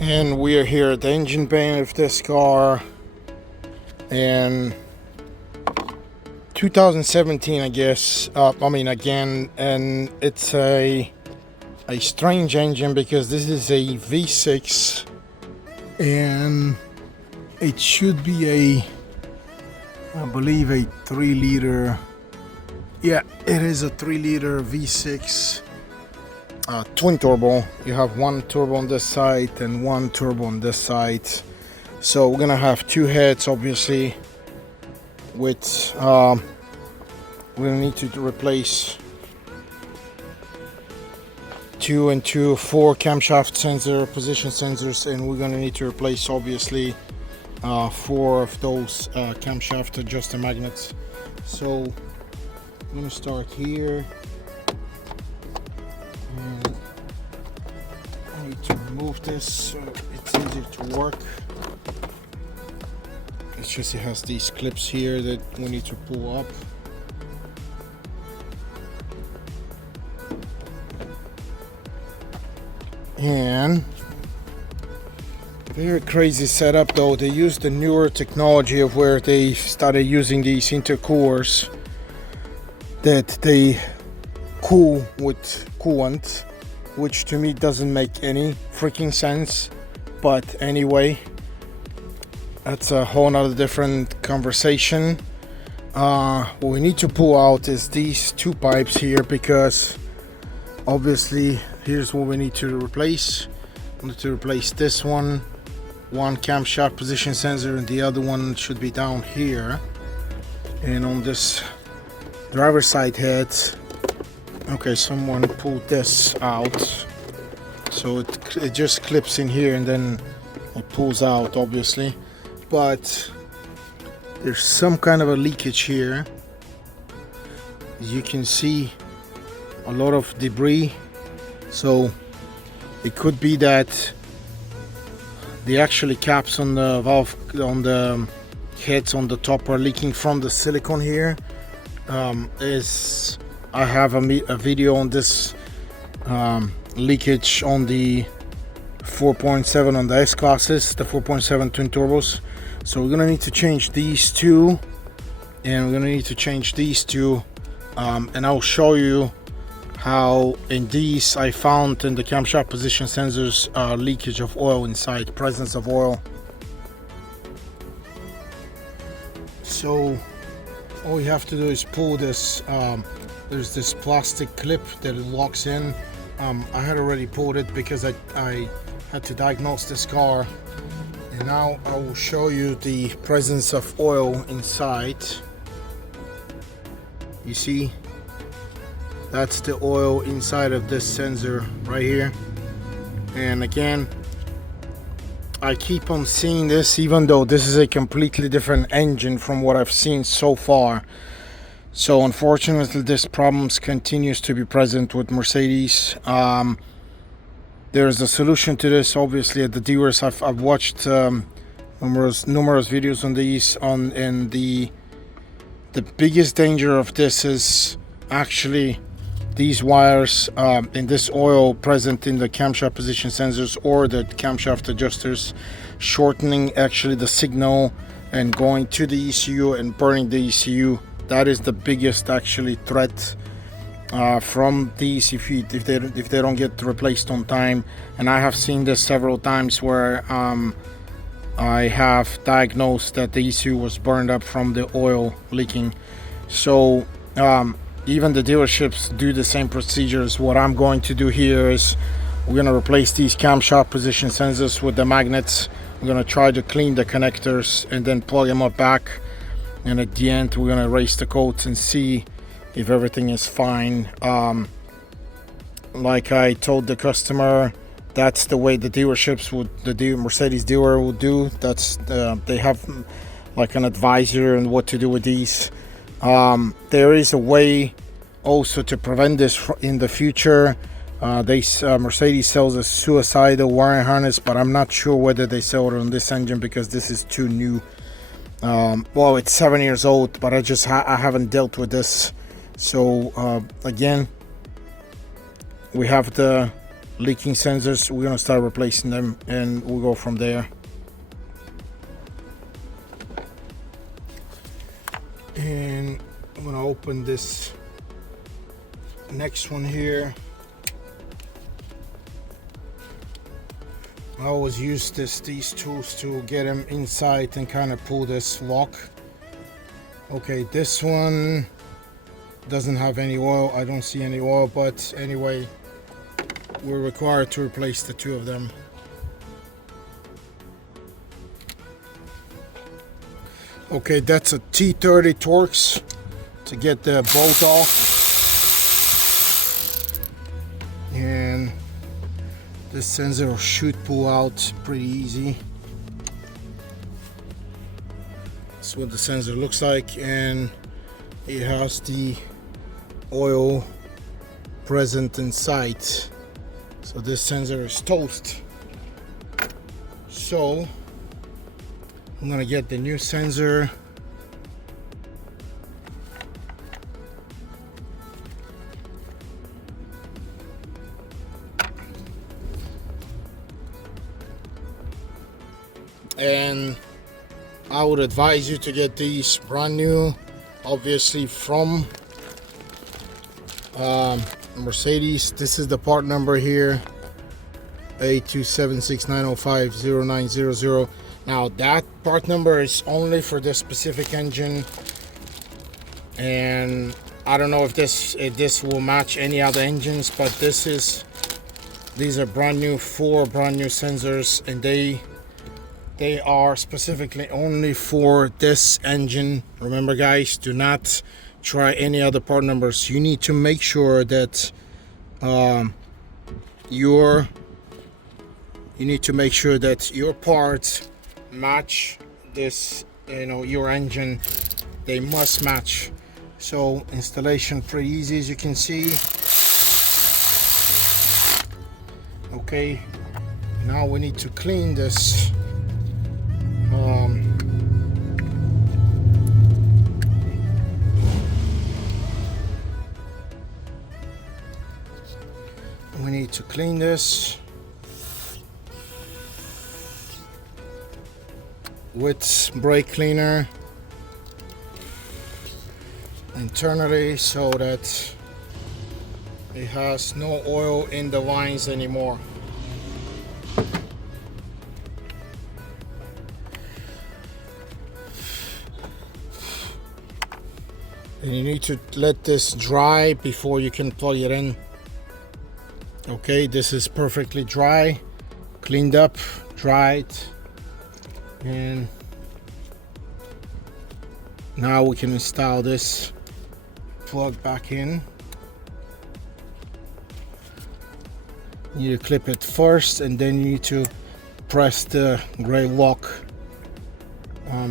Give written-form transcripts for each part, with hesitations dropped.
And we are here at the engine bay of this car in 2017, I guess. Again, and it's a strange engine because this is a V6 and it should be I believe a 3-liter. Yeah, it is a 3-liter V6 twin turbo. You have one turbo on this side and one turbo on this side, so we're gonna have two heads obviously. With we're gonna need to replace 2 and 2 4 camshaft sensor position sensors, and we're gonna need to replace obviously 4 of those camshaft adjuster magnets. So I'm gonna start here. And I need to remove this so it's easier to work. It's just it has these clips here that we need to pull up. And very crazy setup though. They use the newer technology of where they started using these intercoolers that they cool with coolant, which to me doesn't make any freaking sense. But anyway, that's a whole nother different conversation. What we need to pull out is these two pipes here, because obviously here's what we need to replace. We need to replace this one camshaft position sensor, and the other one should be down here. And on this driver's side head, okay, someone pulled this out, so it just clips in here and then it pulls out obviously. But there's some kind of a leakage here. As you can see, a lot of debris, so it could be that the actually caps on the valve, on the heads on the top, are leaking from the silicone here. I have a video on this leakage on the 4.7 on the S classes, the 4.7 twin turbos. So we're gonna need to change these two, and we're gonna need to change these two, and I'll show you how in these I found in the camshaft position sensors leakage of oil inside, presence of oil. So all you have to do is pull this. There's this plastic clip that it locks in. I had already pulled it because I had to diagnose this car, and now I will show you the presence of oil inside. You see, that's the oil inside of this sensor right here. And again, I keep on seeing this, even though this is a completely different engine from what I've seen so far. So unfortunately this problem continues to be present with Mercedes. There's a solution to this obviously at the dealers. I've watched numerous videos on these, and the biggest danger of this is actually these wires in this oil present in the camshaft position sensors or the camshaft adjusters, shortening actually the signal and going to the ECU and burning the ECU. That is the biggest actually threat from these if they don't get replaced on time. And I have seen this several times where I have diagnosed that the ECU was burned up from the oil leaking. So even the dealerships do the same procedures. What I'm going to do here is we're going to replace these camshaft position sensors with the magnets. We're going to try to clean the connectors and then plug them up back, and at the end we're going to erase the coats and see if everything is fine. Like I told the customer, that's the way the dealerships would, the Mercedes dealer would do. That's they have like an advisor on what to do with these. There is a way also to prevent this in the future. Mercedes sells a suicidal wiring harness, but I'm not sure whether they sell it on this engine because this is too new. Well, it's 7 years old, but I haven't dealt with this. So again, we have the leaking sensors. We're gonna start replacing them and we'll go from there. And I'm gonna open this next one here. I always use these tools to get them inside and kind of pull this lock. Okay, this one doesn't have any oil. I don't see any oil, but anyway, we're required to replace the two of them. Okay, that's a T30 Torx to get the bolt off. And this sensor should pull out pretty easy. That's what the sensor looks like, and it has the oil present inside. So this sensor is toast. So I'm gonna get the new sensor. And I would advise you to get these brand new, obviously from Mercedes. This is the part number here, A27690509000. Now that part number is only for this specific engine, and I don't know if this will match any other engines, but these are brand new, 4 brand new sensors, and they are specifically only for this engine. Remember guys, do not try any other part numbers. You need to make sure that your parts match this, your engine. They must match. So installation pretty easy, as you can see. Okay, now we need to clean this. We need to clean this with brake cleaner internally, so that it has no oil in the lines anymore. And you need to let this dry before you can plug it in. Okay, this is perfectly dry, cleaned up, dried, and now we can install this plug back in. You need to clip it first, and then you need to press the gray lock.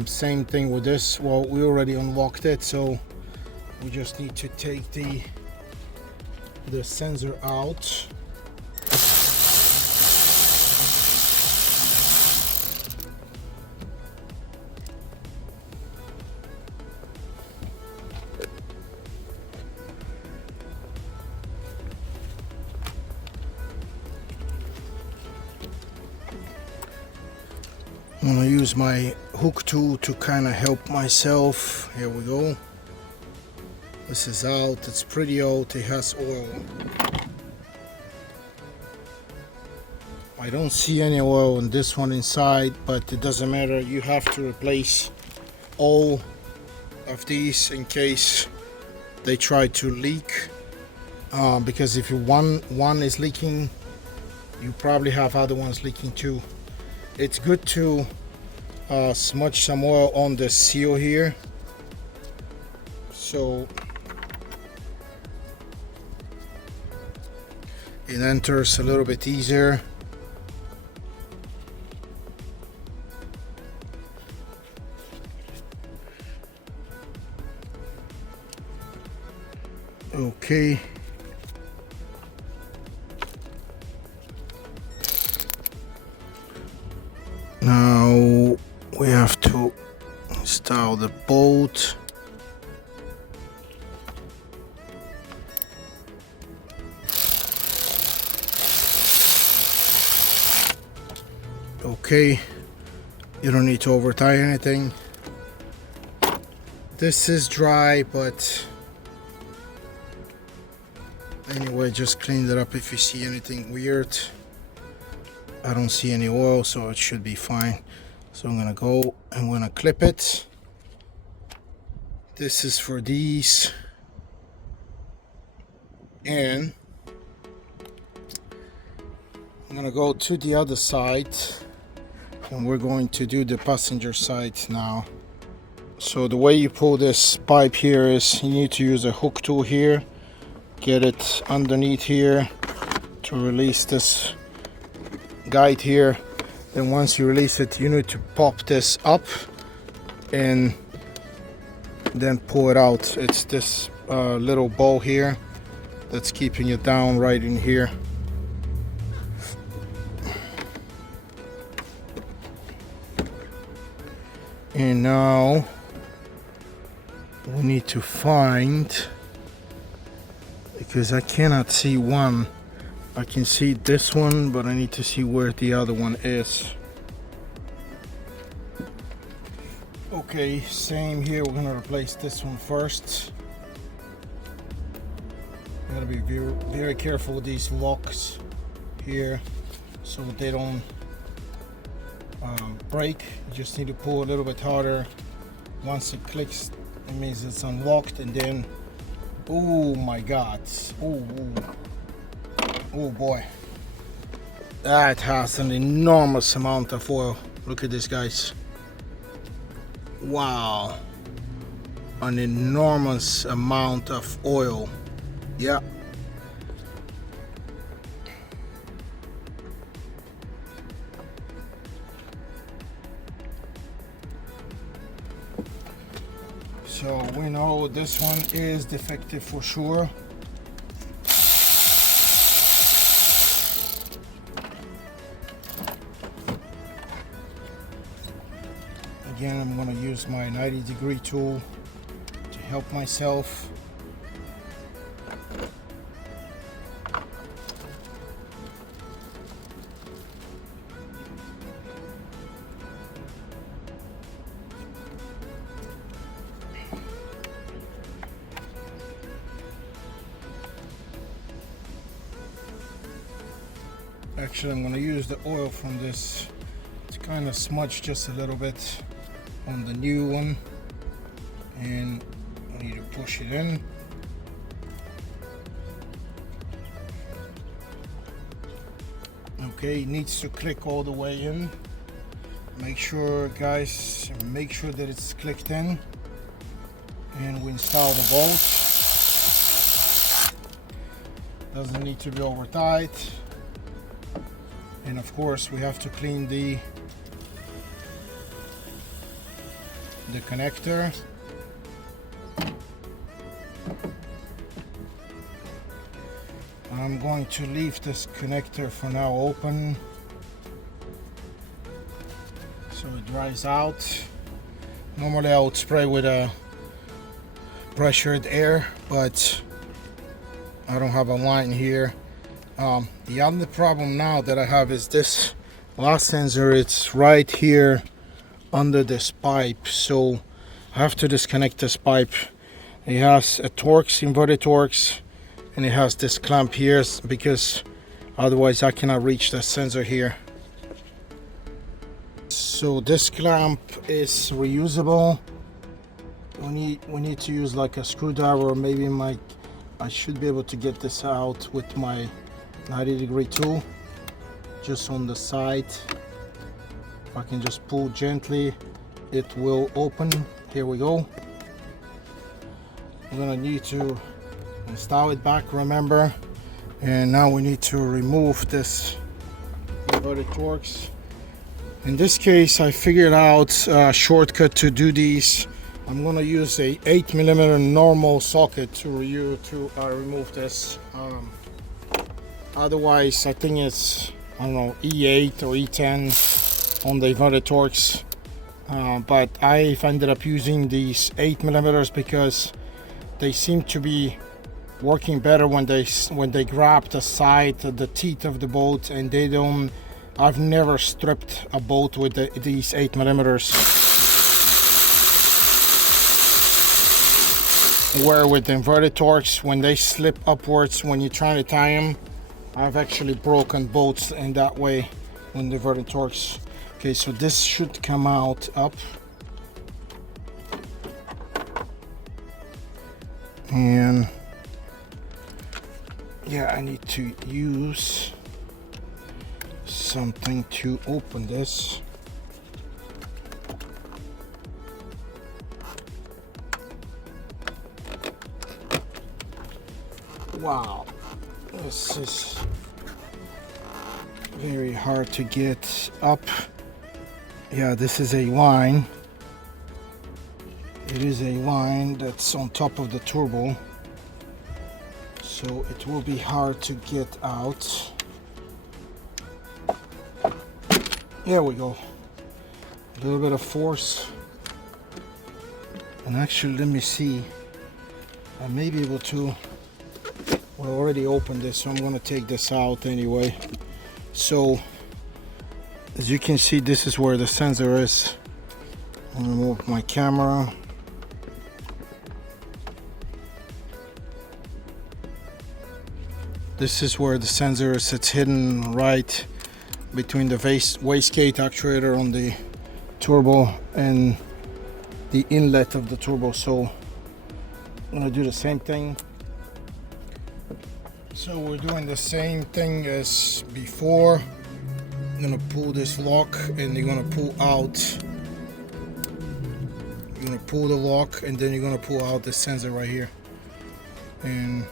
Same thing with this. Well, we already unlocked it, so we just need to take the sensor out. I'm gonna use my hook tool to kind of help myself. Here we go. This is out. It's pretty old. It has oil. I don't see any oil in this one inside, but it doesn't matter. You have to replace all of these in case they try to leak, because if one is leaking, you probably have other ones leaking too. It's good to smudge some oil on the seal here, so it enters a little bit easier. Okay. Now we have to install the bolt. Okay, you don't need to over tie anything. This is dry, but anyway, just clean it up if you see anything weird. I don't see any oil, so it should be fine. So I'm gonna clip it. This is for these, and I'm gonna go to the other side, and we're going to do the passenger side now. So the way you pull this pipe here is you need to use a hook tool here, get it underneath here to release this guide here. Then once you release it, you need to pop this up and then pull it out. It's this little bowl here that's keeping it down right in here. And now we need to find, because I cannot see one. I can see this one, but I need to see where the other one is. Okay, same here. We're gonna replace this one first. You gotta be very, very careful with these locks here so they don't break. You just need to pull a little bit harder. Once it clicks, it means it's unlocked, and then, oh my god, oh boy, that has an enormous amount of oil. Look at this, guys. Wow, an enormous amount of oil. Yeah. So we know this one is defective for sure. Again, I'm going to use my 90-degree tool to help myself. Actually, I'm going to use the oil from this to kind of smudge just a little bit on the new one, and I need to push it in. Okay, it needs to click all the way in. Make sure, guys, that it's clicked in, and we install the bolt. Doesn't need to be over tight. And of course, we have to clean the connector. I'm going to leave this connector for now open so it dries out. Normally I would spray with a pressured air, but I don't have a line here. The other problem now that I have is this last sensor. It's right here under this pipe, so I have to disconnect this pipe. It has a Torx, inverted Torx, and it has this clamp here because otherwise I cannot reach the sensor here. So this clamp is reusable. We need to use like a screwdriver, or maybe I should be able to get this out with my 90-degree tool, just on the side. If I can just pull gently, it will open. Here we go. I'm gonna need to install it back, remember. And now we need to remove this inverted Torx. In this case, I figured out a shortcut to do these. I'm gonna use a 8mm normal socket to remove this. Otherwise, I think it's, I don't know, E8 or E10 on the inverted Torx. But I've ended up using these 8mm because they seem to be working better when they grab the side, the teeth of the bolt, and they don't I've never stripped a bolt with these 8mm, where with the inverted Torx, when they slip upwards when you're trying to tie them, I've actually broken bolts in that way when the inverted Torx. Okay, so this should come out up, and yeah, I need to use something to open this. Wow, this is very hard to get up. Yeah, this is a line. It is a line that's on top of the turbo, so it will be hard to get out. There we go. A little bit of force, and actually, let me see. I may be able to. We already opened this, so I'm going to take this out anyway. So, as you can see, this is where the sensor is. I'm going to move my camera. This is where the sensor is. It's hidden right between the wastegate actuator on the turbo and the inlet of the turbo. So I'm going to do the same thing. So we're doing the same thing as before. I'm going to pull this lock, and you're going to pull out. You're going to pull the lock, and then you're going to pull out the sensor right here. And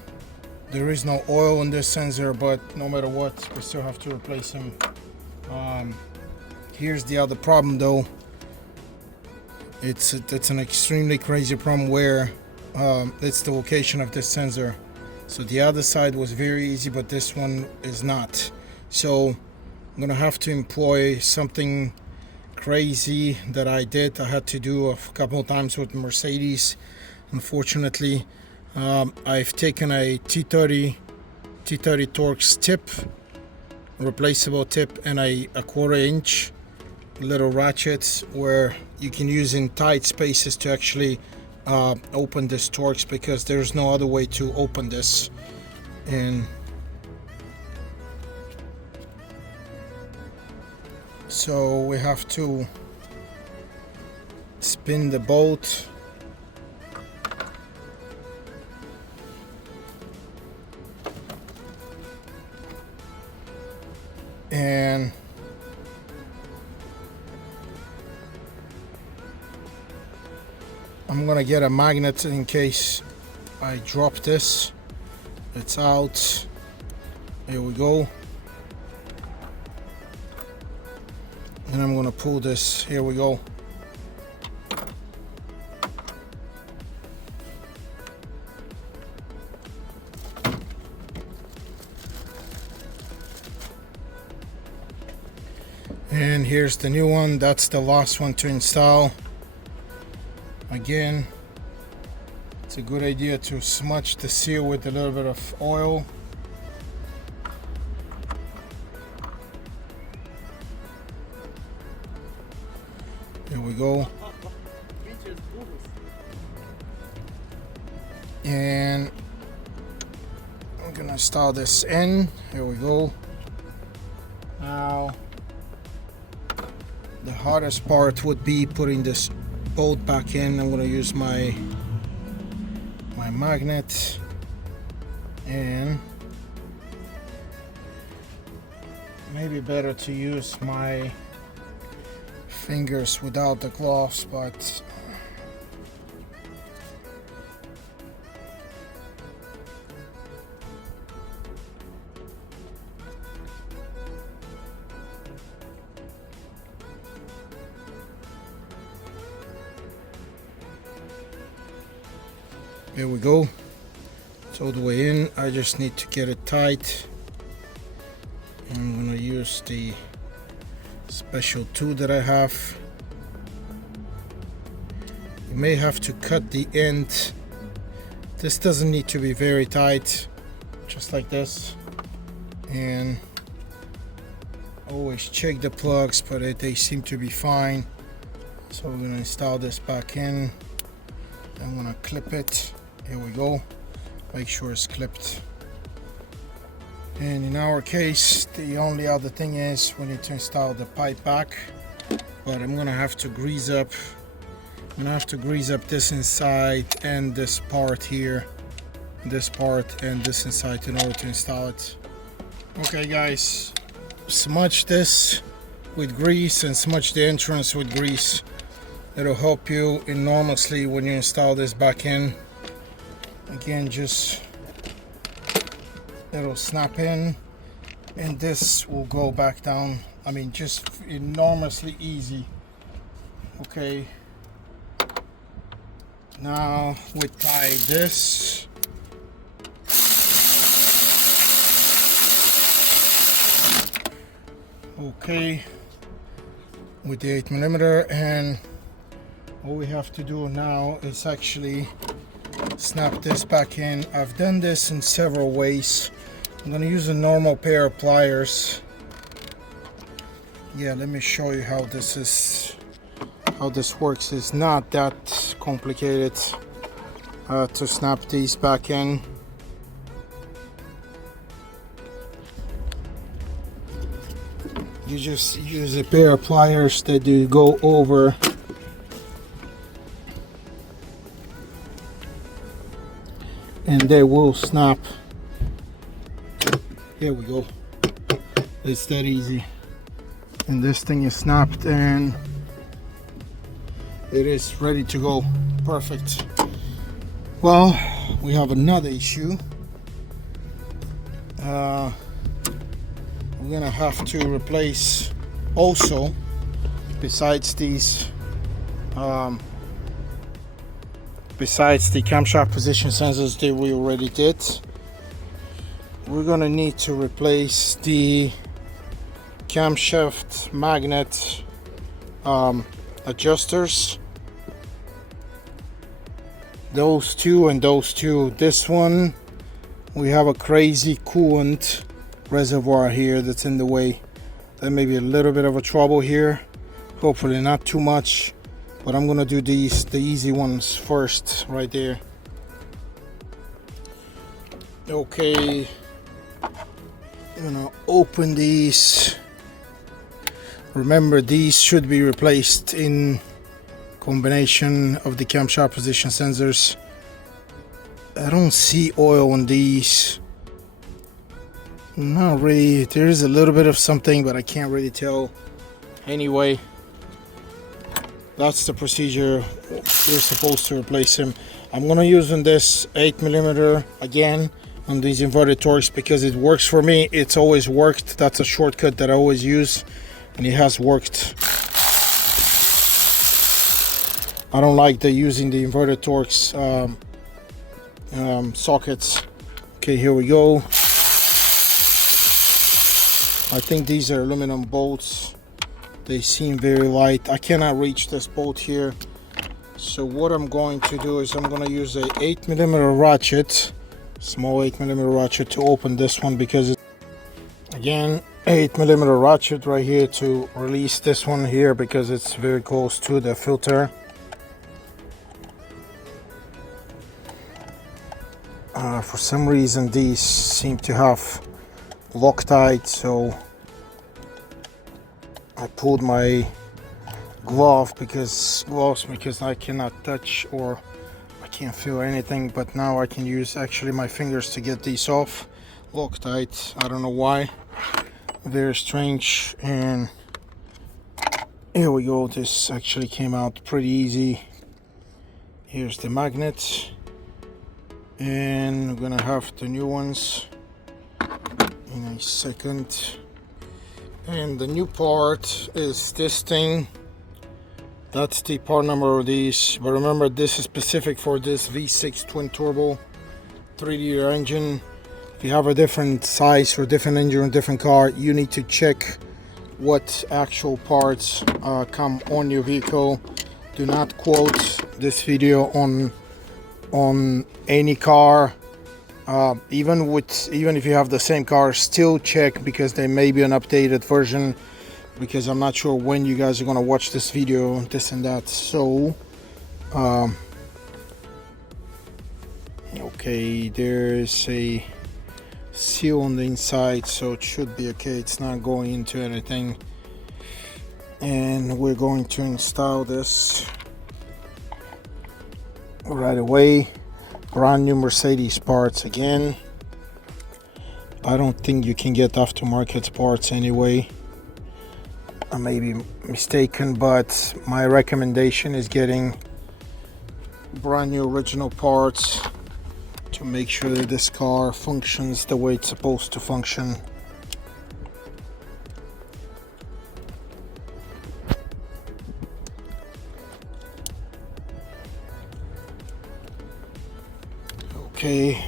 there is no oil in this sensor, but no matter what, we still have to replace them. Here's the other problem though. It's an extremely crazy problem where it's the location of this sensor. So the other side was very easy, but this one is not. So I'm gonna have to employ something crazy that I did. I had to do a couple of times with Mercedes. Unfortunately, I've taken a T30 Torx tip, replaceable tip, and a 1/4 inch little ratchets where you can use in tight spaces to actually open this Torx, because there's no other way to open this. And so we have to spin the bolt, and I'm gonna get a magnet in case I drop this. It's out. Here we go. And I'm gonna pull this. Here we go. And here's the new one. That's the last one to install. Again, it's a good idea to smudge the seal with a little bit of oil. Here we go. And I'm gonna install this in. Here we go. Now, the hardest part would be putting this bolt back in. I'm going to use my magnet, and maybe better to use my fingers without the gloves, but there we go. It's all the way in. I just need to get it tight. I'm gonna use the special tool that I have. You may have to cut the end. This doesn't need to be very tight, just like this. And Always check the plugs, but they seem to be fine. So we're gonna install this back in. I'm gonna clip it. Here we go. Make sure it's clipped. And in our case, the only other thing is we need to install the pipe back. But I'm gonna have to grease up. I'm gonna have to grease up this inside and this part here. This part and this inside in order to install it. Okay guys, smudge this with grease and smudge the entrance with grease. It'll help you enormously when you install this back in. Again, just it'll snap in and this will go back down. I mean, just enormously easy. Okay, now we tie this. Okay, with the 8mm, and all we have to do now is actually snap this back in. I've done this in several ways. I'm gonna use a normal pair of pliers. Yeah, let me show you how this works. It's not that complicated to snap these back in. You just use a pair of pliers that you go over and they will snap. Here we go. It's that easy. And this thing is snapped and it is ready to go. Perfect. Well, we have another issue. We're gonna have to replace also, besides these besides the camshaft position sensors that we already did, we're gonna need to replace the camshaft magnet adjusters. Those two and those two. This one, we have a crazy coolant reservoir here that's in the way. There may be a little bit of a trouble here, hopefully not too much, but I'm gonna do the easy ones first right there. Okay, I'm gonna open these. Remember, these should be replaced in combination of the camshaft position sensors. I don't see oil on these. Not really. There is a little bit of something, but I can't really tell. Anyway, that's the procedure. We're supposed to replace them. I'm gonna use on this 8mm again on these inverted Torx because it works for me. It's always worked. That's a shortcut that I always use, and it has worked. I don't like using the inverted Torx sockets. Okay, here we go. I think these are aluminum bolts. They seem very light. I cannot reach this bolt here. So what I'm going to do is I'm going to use a 8mm ratchet, small 8mm ratchet, to open this one, because it's, again, 8mm ratchet right here to release this one here because it's very close to the filter. For some reason these seem to have Loctite, so I pulled my gloves because I cannot touch or I can't feel anything, but now I can use actually my fingers to get these off. Loctite, I don't know why, very strange. And here we go. This actually came out pretty easy. Here's the magnet, and we're gonna have the new ones in a second. And the new part is this thing. That's the part number of these, but remember, this is specific for this V6 twin turbo 3-liter engine. If you have a different size or different engine or different car, you need to check what actual parts come on your vehicle. Do not quote this video on any car Even if you have the same car, still check, because there may be an updated version, because I'm not sure when you guys are gonna watch this video, this and that. So okay, there's a seal on the inside, so it should be okay. It's not going into anything. And we're going to install this right away. Brand new Mercedes parts again. I don't think you can get aftermarket parts anyway. I may be mistaken, but my recommendation is getting brand new original parts to make sure that this car functions the way it's supposed to function. Okay.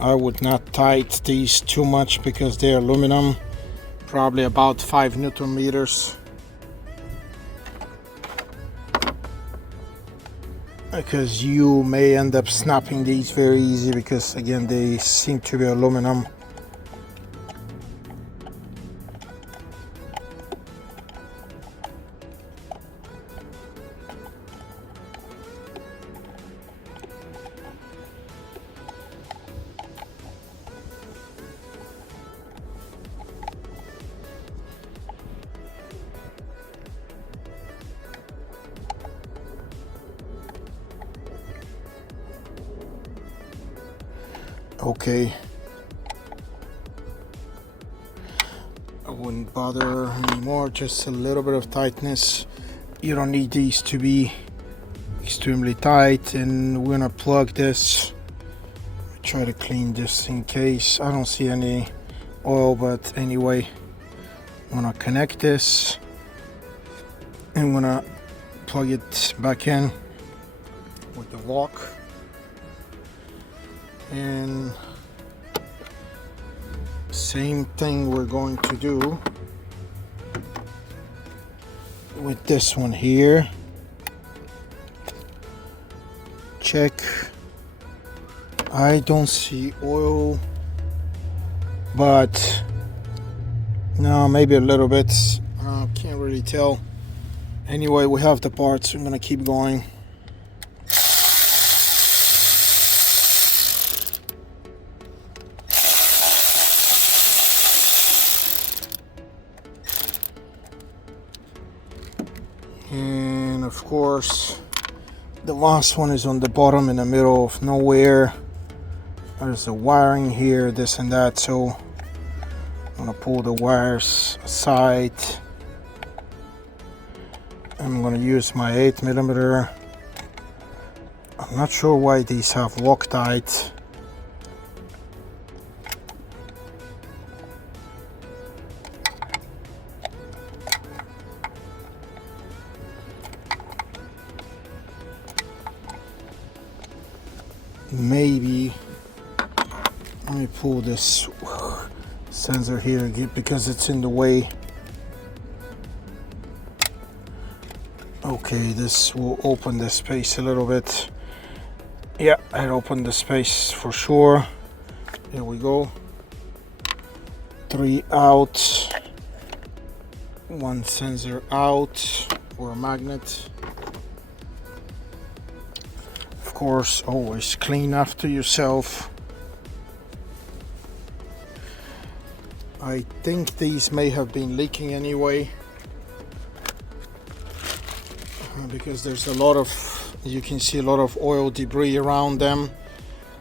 I would not tight these too much because they're aluminum, probably about 5 Newton meters, because you may end up snapping these very easy, because again they seem to be aluminum. Okay, I wouldn't bother anymore, just a little bit of tightness. You don't need these to be extremely tight. And we're gonna plug this. Try to clean this in case I don't see any oil, but anyway, I'm gonna connect this and I'm gonna plug it back in with the lock. And same thing we're going to do with this one here. Check. I don't see oil, but no, maybe a little bit. Can't really tell. Anyway, we have the parts. I'm gonna keep going. And of course, the last one is on the bottom in the middle of nowhere. There's a wiring here, this and that, so I'm gonna pull the wires aside. I'm gonna use my 8mm. I'm not sure why these have Loctite. Maybe let me pull this sensor here because it's in the way. Okay, this will open the space a little bit. Yeah, it opened the space for sure. Here we go. 3 out, 1 sensor out for a magnet. Of course, always clean after yourself. I think these may have been leaking anyway, because there's a lot of, you can see a lot of oil debris around them.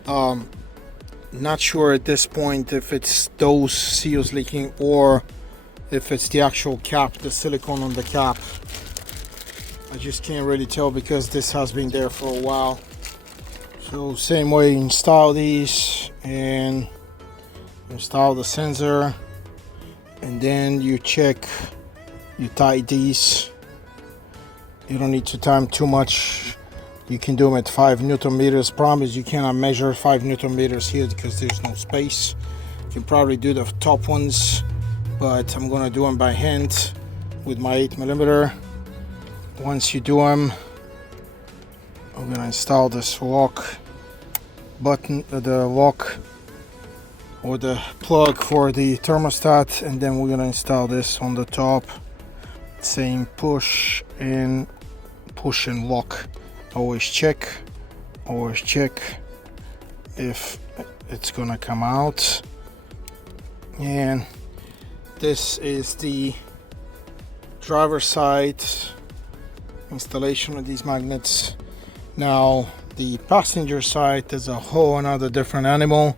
Not sure at this point if it's those seals leaking or if it's the actual cap, the silicone on the cap. I just can't really tell because this has been there for a while. So same way, install these and install the sensor, and then you check, you tight these. You don't need to time too much. You can do them at 5 Newton meters. Problem is you cannot measure 5 Newton meters here because there's no space. You can probably do the top ones but I'm gonna do them by hand with my 8mm. Once you do them, I'm gonna install this lock button, the lock or the plug for the thermostat, and then we're gonna install this on the top, saying push and lock. Always check if it's gonna come out. And this is the driver's side installation of these magnets. Now the passenger side is a whole another different animal,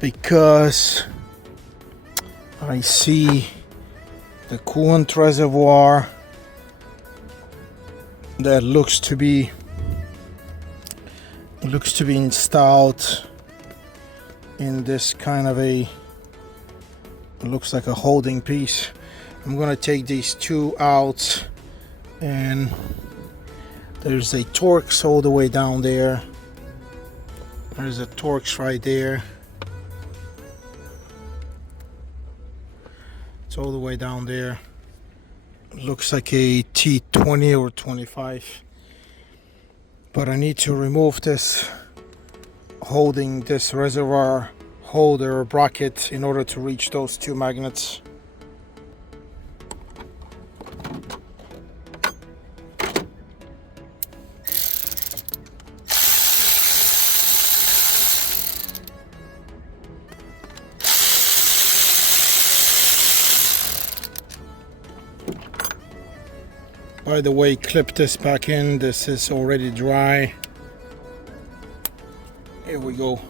because I see the coolant reservoir that looks to be installed in this kind of a, it looks like a holding piece. I'm gonna take these two out, and there's a Torx all the way down there. There's a Torx right there. It's all the way down there. Looks like a T20 or 25. But I need to remove this holding, this reservoir holder bracket, in order to reach those two magnets. By the way, clip this back in. This is already dry. Here we go.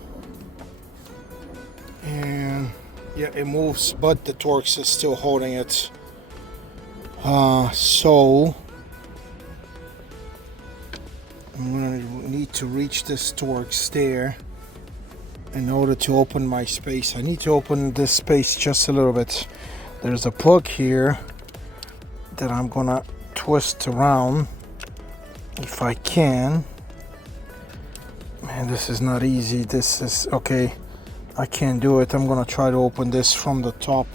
And yeah, it moves, but the Torx is still holding it. So I'm gonna need to reach this Torx there in order to open my space. I need to open this space just a little bit. There's a plug here that I'm gonna twist around if I can. Man, this is not easy. This is okay. I can't do it. I'm gonna try to open this from the top.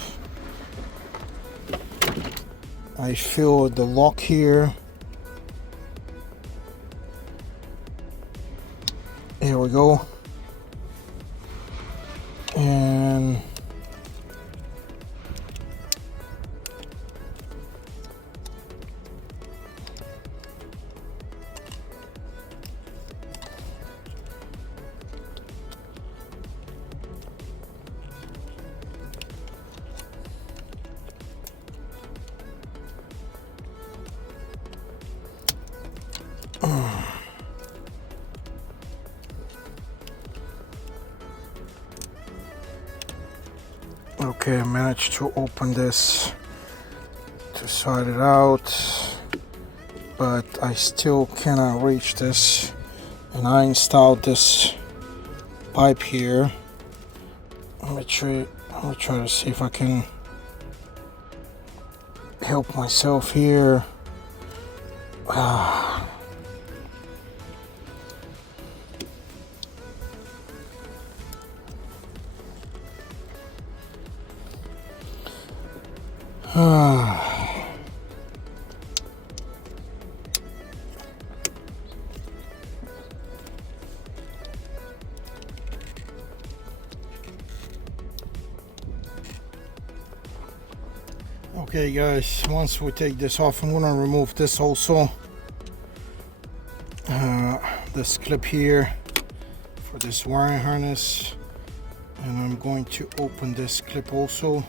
I feel the lock here. Here we go. And okay, I managed to open this to sort it out, but I still cannot reach this. And I installed this pipe here. Let me try to see if I can help myself here. Okay guys, once we take this off, I'm gonna remove this also, this clip here for this wiring harness, and I'm going to open this clip also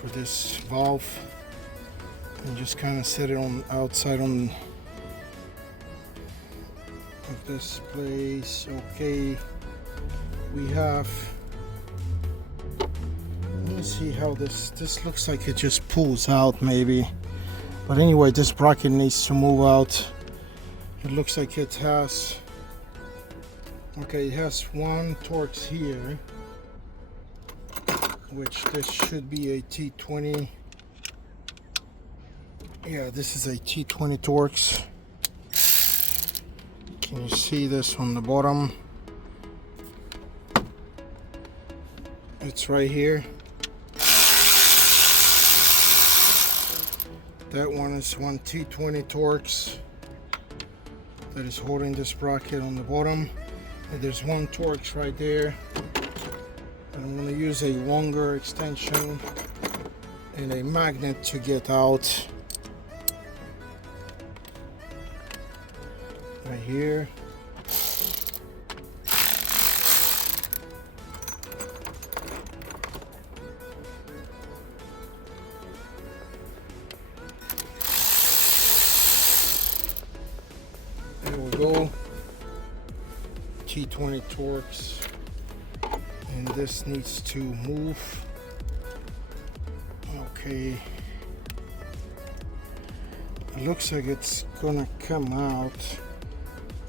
for this valve, and just kind of set it on outside on this place. Okay, we have, let me see how this looks like it just pulls out maybe, but anyway, this bracket needs to move out. It looks like it has, okay, it has one Torx here, which this should be a T20. Yeah, this is a T20 Torx. Can you see this on the bottom? It's right here. That one is one T20 Torx that is holding this bracket on the bottom. And there's one Torx right there. And I'm going to use a longer extension and a magnet to get out right here. There we go. T20 Torx, and this needs to move. Okay, it looks like it's gonna come out.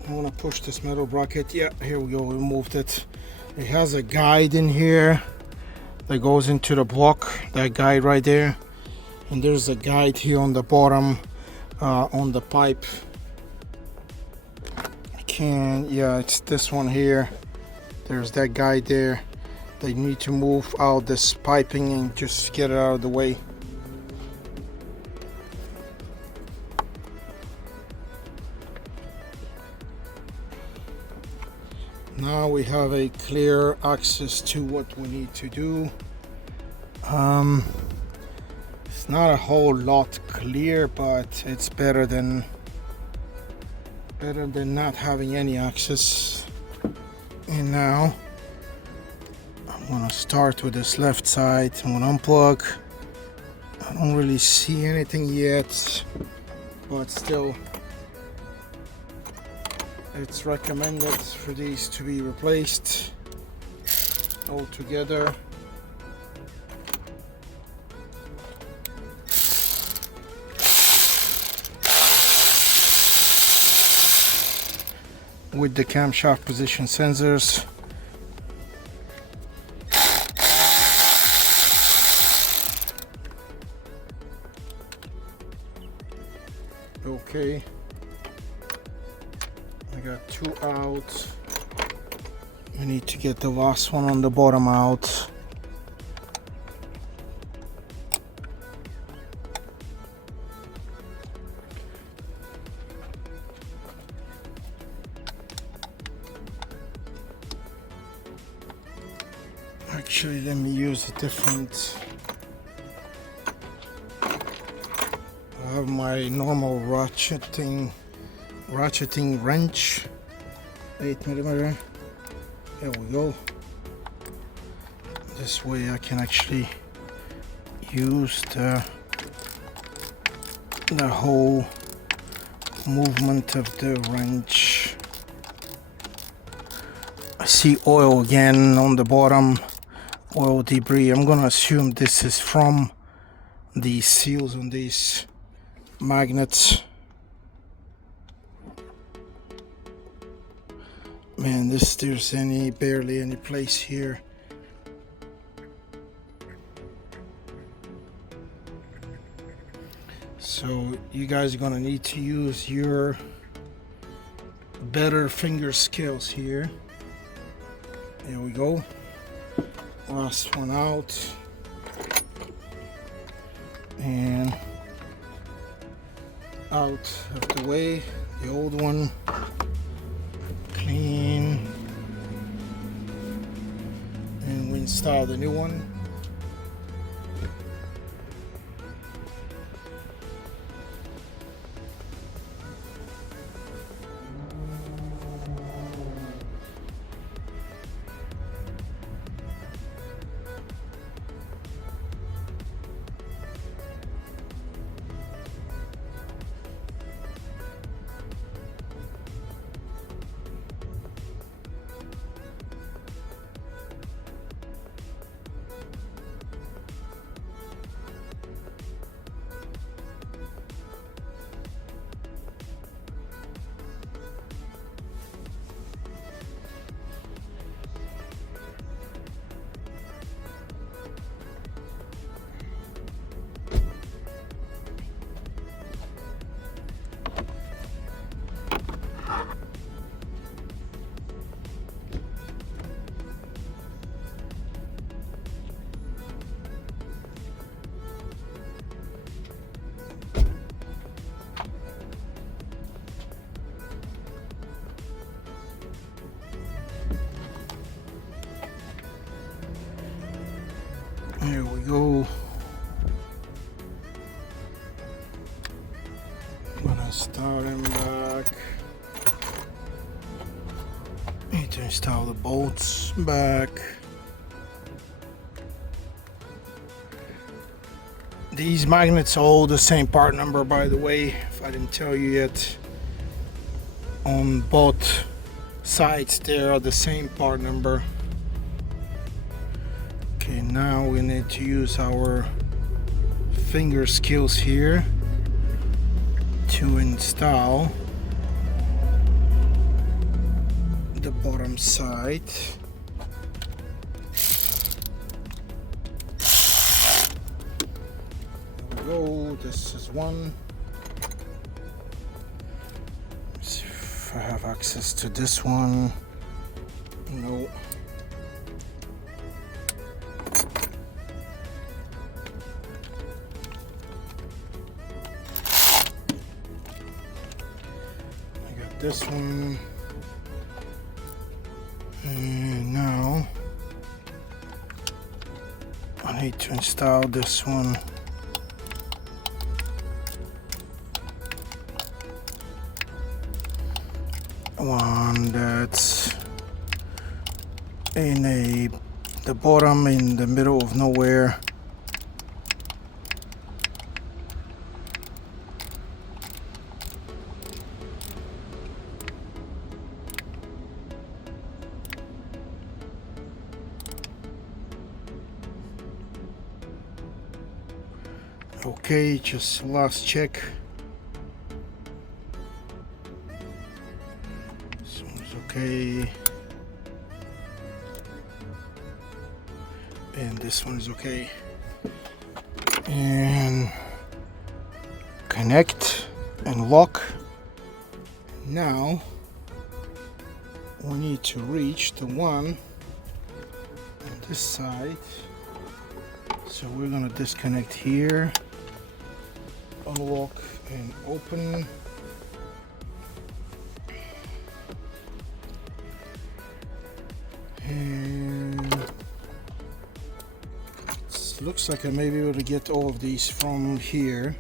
I'm gonna push this metal bracket. Yeah, here we go, we moved it. It has a guide in here that goes into the block, that guide right there, and there's a guide here on the bottom on the pipe. Yeah, it's this one here. There's that guide there. They need to move out this piping and just get it out of the way. Now we have a clear access to what we need to do. It's not a whole lot clear, but it's better than not having any access. And now I'm gonna start with this left side. I'm gonna unplug. I don't really see anything yet, but still it's recommended for these to be replaced altogether. With the camshaft position sensors. Okay, I got two out. I need to get the last one on the bottom out. Actually, let me use a different. I have my normal ratcheting wrench, 8mm. There we go. This way I can actually use the whole movement of the wrench. I see oil again on the bottom, oil debris. I'm gonna assume this is from the seals on these magnets. Man, there's barely any place here. So you guys are gonna need to use your better finger skills here. There we go. Last one out. And out of the way, the old one. Clean. And we install the new one. go. I'm gonna start him back. Need to install the bolts back. These magnets are all the same part number, by the way, if I didn't tell you yet. On both sides they are the same part number. Okay, now we need to use our finger skills here to install the bottom side. There we go, this is one. Let's see if I have access to this one. No. This one, and now I need to install this one. One that's in the bottom in the middle of nowhere. Okay, just last check. This one's okay. And this one is okay. And connect and lock. Now we need to reach the one on this side. So we're gonna disconnect here, unlock and open. And it looks like I may be able to get all of these from here,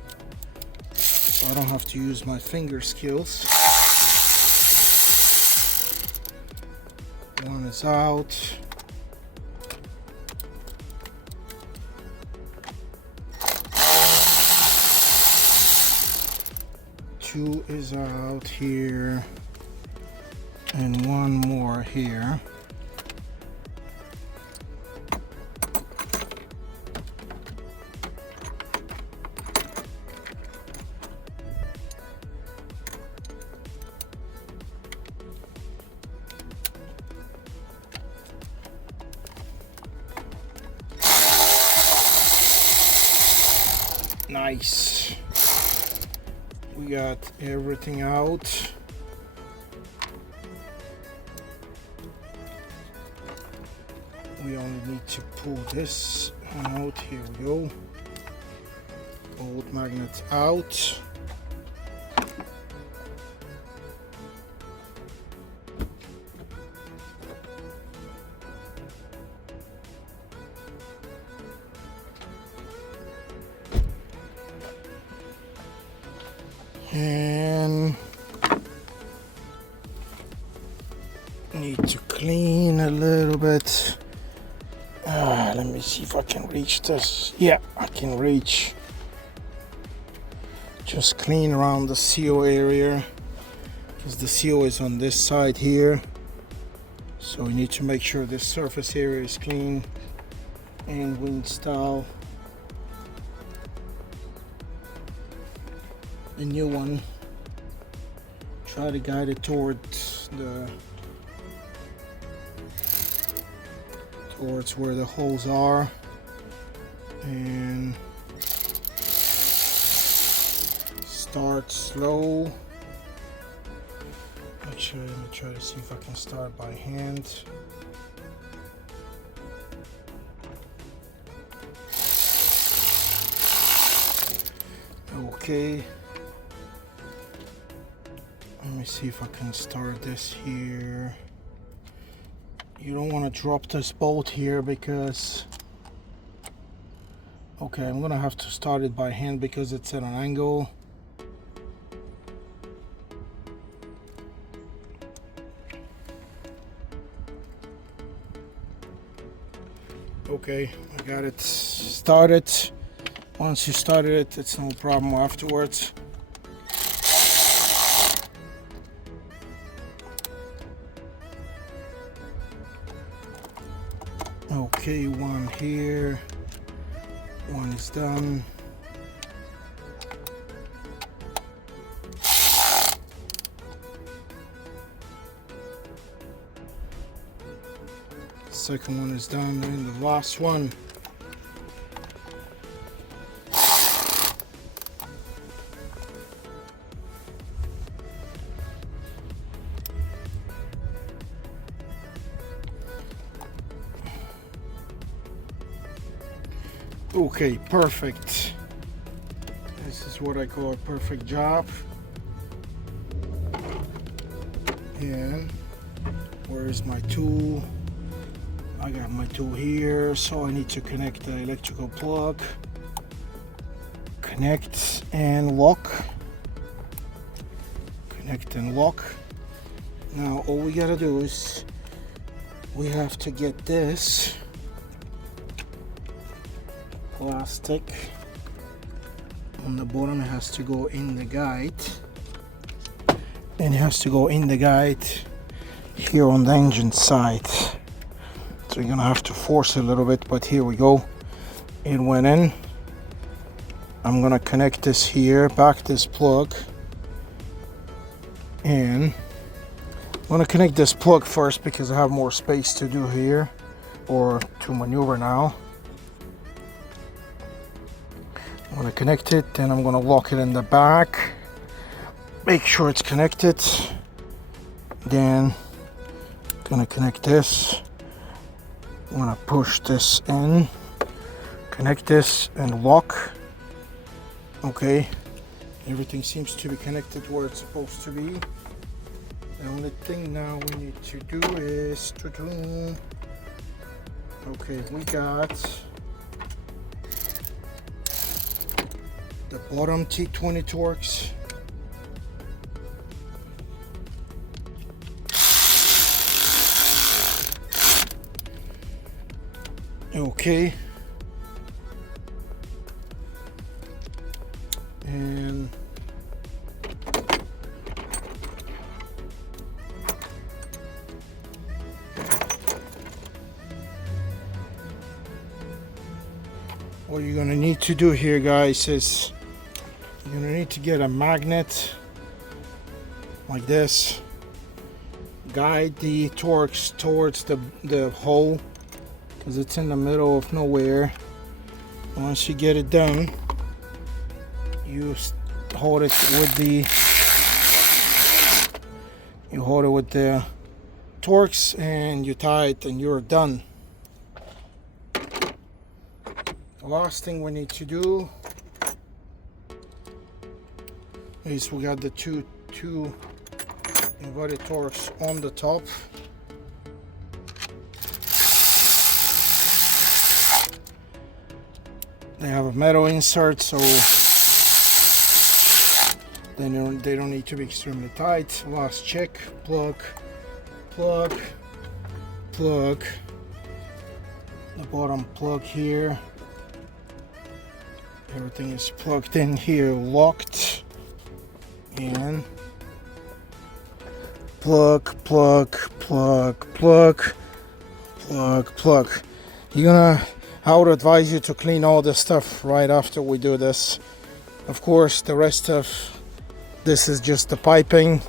so I don't have to use my finger skills. One is out. Two is out here, and one more here. Nice. We got everything out. We only need to pull this out. Here we go. Bolt magnet out. And need to clean a little bit. Let me see if I can reach this. Yeah, I can reach. Just clean around the CO area, because the CO is on this side here. So we need to make sure this surface area is clean, and we install the new one. Try to guide it towards where the holes are, and start slow. Actually, let me try to see if I can start by hand. Okay. Let me see if I can start this here. You don't want to drop this bolt here, because Okay, I'm gonna have to start it by hand because it's at an angle. Okay, I got it started. Once you started it, it's no problem afterwards. Okay, one here, one is done. Second one is done, and the last one. Okay, perfect. This is what I call a perfect job. And where is my tool? I got my tool here, so I need to connect the electrical plug. Connect and lock. Connect and lock. Now all we gotta do is we have to get this plastic on the bottom. It has to go in the guide, and it has to go in the guide here on the engine side. So you're gonna have to force it a little bit, but here we go. It went in. I'm gonna connect this here, back this plug, and I'm gonna connect this plug first because I have more space to do here, or to maneuver now. I'm gonna connect it, then I'm gonna lock it in the back, make sure it's connected, then gonna connect this. I'm gonna push this in, connect this and lock. Okay, everything seems to be connected where it's supposed to be. The only thing now we need to do is okay, we got the bottom T20 Torx. Okay. And what you're gonna need to do here, guys, is you're gonna need to get a magnet like this, guide the Torx towards the hole because it's in the middle of nowhere. Once you get it done, you hold it with the Torx and you tie it and you're done. The last thing we need to do is we got the two inverted Torx on the top. They have a metal insert, so they don't need to be extremely tight. Last check, plug, plug, plug. The bottom plug here. Everything is plugged in here, locked, and plug, plug, plug, plug, plug, plug. I would advise you to clean all this stuff right after we do this. Of course, the rest of this is just the piping.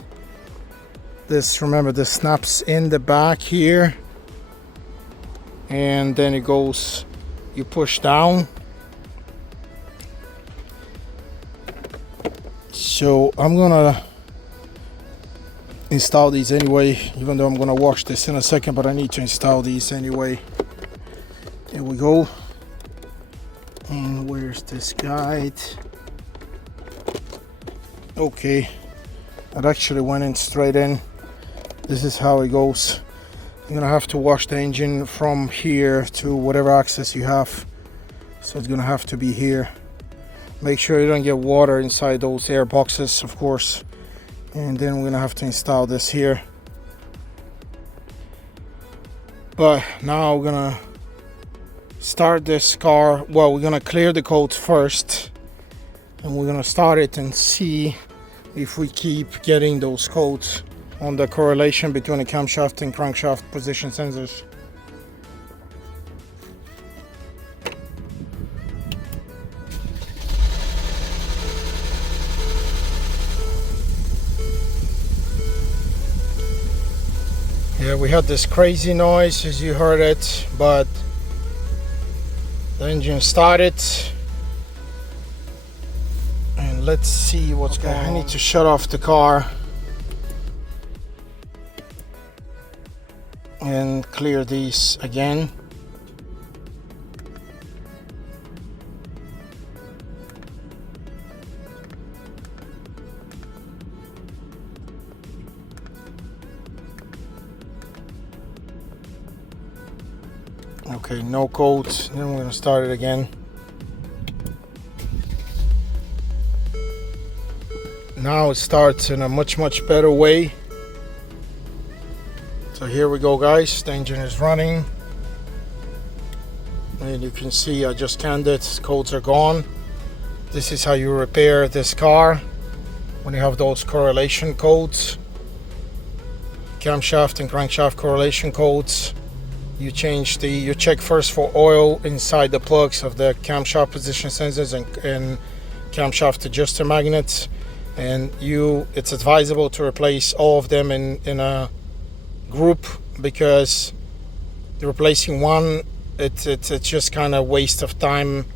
This, remember, this snaps in the back here, and then it goes, you push down. So I'm gonna install these anyway, even though I'm gonna wash this in a second, but I need to install these anyway. There we go. And where's this guide? Okay, it actually went in straight in. This is how it goes. You're gonna have to wash the engine from here to whatever access you have. so it's gonna have to be here. Make sure you don't get water inside those air boxes, of course. And then we're gonna have to install this here. But now we're gonna start this car. Well, we're gonna clear the codes first, and we're gonna start it and see if we keep getting those codes on the correlation between the camshaft and crankshaft position sensors. Yeah, we had this crazy noise as you heard it, but the engine started. And let's see what's going on. I need to shut off the car and clear these again. Okay, no codes. Then we're gonna start it again. Now it starts in a much better way. So here we go, guys. The engine is running, and you can see I just scanned it. Codes are gone. This is how you repair this car when you have those correlation codes, camshaft and crankshaft correlation codes. You check first for oil inside the plugs of the camshaft position sensors and camshaft adjuster magnets, and it's advisable to replace all of them in a group, because replacing one, it's just kind of waste of time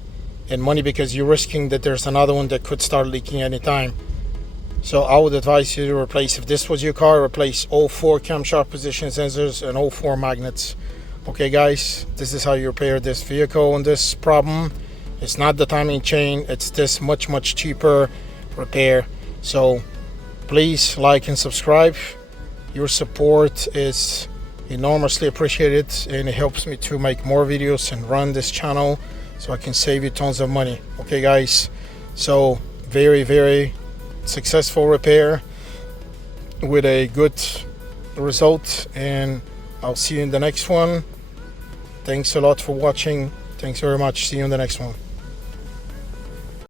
and money, because you're risking that there's another one that could start leaking anytime. So I would advise you to replace, if this was your car, replace all 4 camshaft position sensors and all 4 magnets. Okay guys, this is how you repair this vehicle and this problem. It's not the timing chain, it's this much cheaper repair. So please like and subscribe. Your support is enormously appreciated, and it helps me to make more videos and run this channel so I can save you tons of money. Okay guys, so very successful repair with a good result, and I'll see you in the next one. Thanks a lot for watching. Thanks very much. See you in the next one.